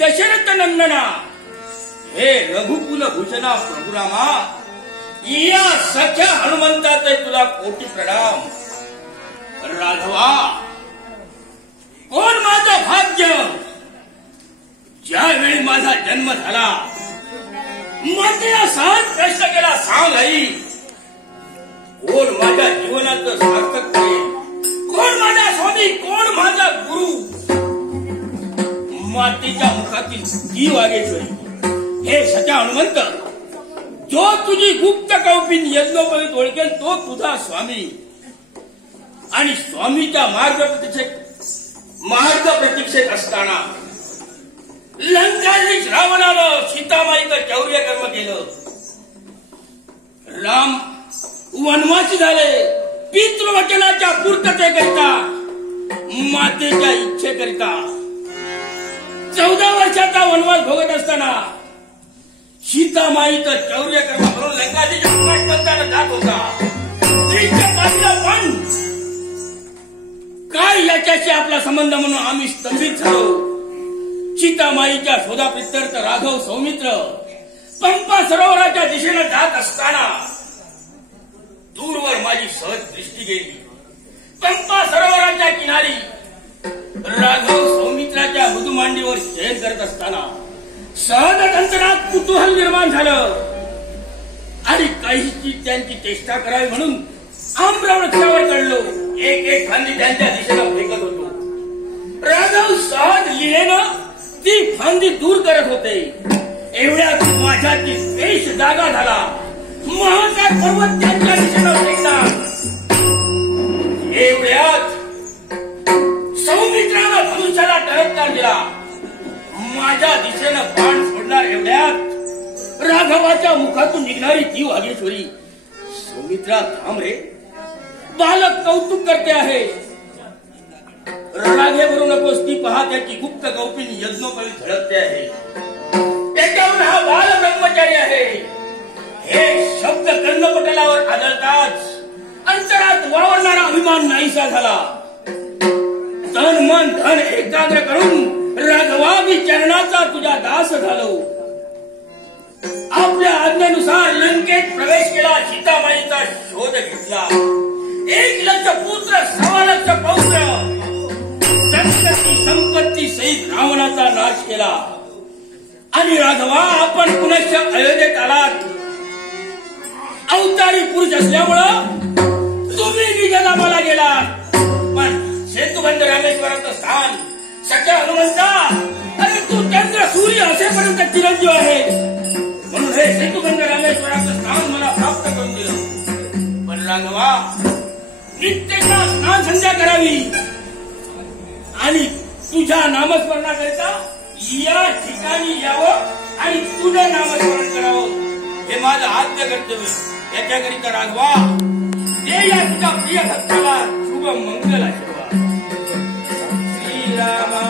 दशरथ नंदना हे रघुकुल भूषणा प्रभुरामा या सख्या हनुमंताचे तुला कोटी प्रणाम. राघवा कोण माझं भाग्य ज्यावेळी माझा जन्म झाला मातेला सहज प्रश्न केला सांग आई कोण माझ्या जीवनाचं सार्थक करेल कोण माझा स्वामी कोण माझा गुरु. मातेच्या मुखातील ती वागेश्वरी हे सख्या हनुमंत जो तुझी गुप्त कौपिन यज्ञोपवीत ओळखेल तो तुझा स्वामी आणि स्वामीच्या मार्ग प्रतीक्षेत असताना लंकाधीश रावणानं सीतामाईचं चौर्य कर्म केलं. राम वनवासी झाले पितृवचनाच्या पूर्ततेकरिता मातेच्या इच्छेकरिता 14 वर्षाचा वनवास भोगत असताना सीतामाईचं चौर्य कर्म म्हणून लंकाधीश पंताला जात होता. पण काय याच्याशी आपला संबंध म्हणून आम्ही स्तंभित झालो. सीतामाईच्या शोधाप्रित्यर्थ राघव सौमित्र पंपा सरोवराच्या दिशेनं जात असताना दूरवर माझी सहज दृष्टी गेली. पंपा सरोवराच्या किनारी राघव सौमित्राच्या मृदू मांडीवर शयन करत असताना सहज अंतरात कुतूहल निर्माण झालं आणि काहीची त्यांची चेष्टा करावी म्हणून आम्रवृक्षावर चढलो. एक फांदी त्यांच्या दिशेनं फेकत होतो. राघव सहज लिहिलेनं ती फांदी दूर करत होते. एवढ्यात माझ्याची पेश जागा झाला. महाकाय पर्वत त्यांच्या दिशेनं फेकला. एवढ्यात सौमित्रानं धनुष्याला टरकता दिला. माझ्या दिशेनं बाण सोडणार एवढ्यात राघवाच्या मुखातून निघणारी ती वागेश्वरी सौमित्रा थांब रे बालक कौतुक करते आहे. रणाघे भरू नकोस ती पहा त्याची गुप्त कौपिन यज्ञोपवी झळकते आहे. त्याच्यावर हा बाल ब्रह्मचारी आहे. हे शब्द कर्णपटलावर आदळताच अंतरात वावरणारा अभिमान नाहीसा झाला. तन मन धन एकाग्र करून राघवा मी चरणाचा तुझ्या दास झालो. आपल्या आज्ञेनुसार लंकेत प्रवेश केला. सीतामाईचा शोध घेतला. 1 लक्ष पुत्र 6 लक्ष पौत्र संपत्ती सहित रावणाचा नाश केला. आणि राघवा आपण पुनश्च अयोध्येत आलात. अवतारी पुरुष असल्यामुळं तुम्ही निजनामाला गेलात. पण सेतुबंध रामेश्वराचं स्थान सख्या हनुमंता अरे तू चंद्र सूर्य असेपर्यंत चिरंजीव आहे म्हणून हे सेतुबंध रामेश्वराचं स्थान मला प्राप्त करून दिलं. पण राघवा नित्यचा स्नान संध्या करावी आणि तुझ्या नामस्मरणाकरिता या ठिकाणी यावं आणि तुझं नामस्मरण करावं हे माझं आद्य कर्तव्य. याच्याकरिता राघवा ते या तुझ्या प्रिय भक्ताला शुभ मंगल आशीर्वाद. श्रीरामा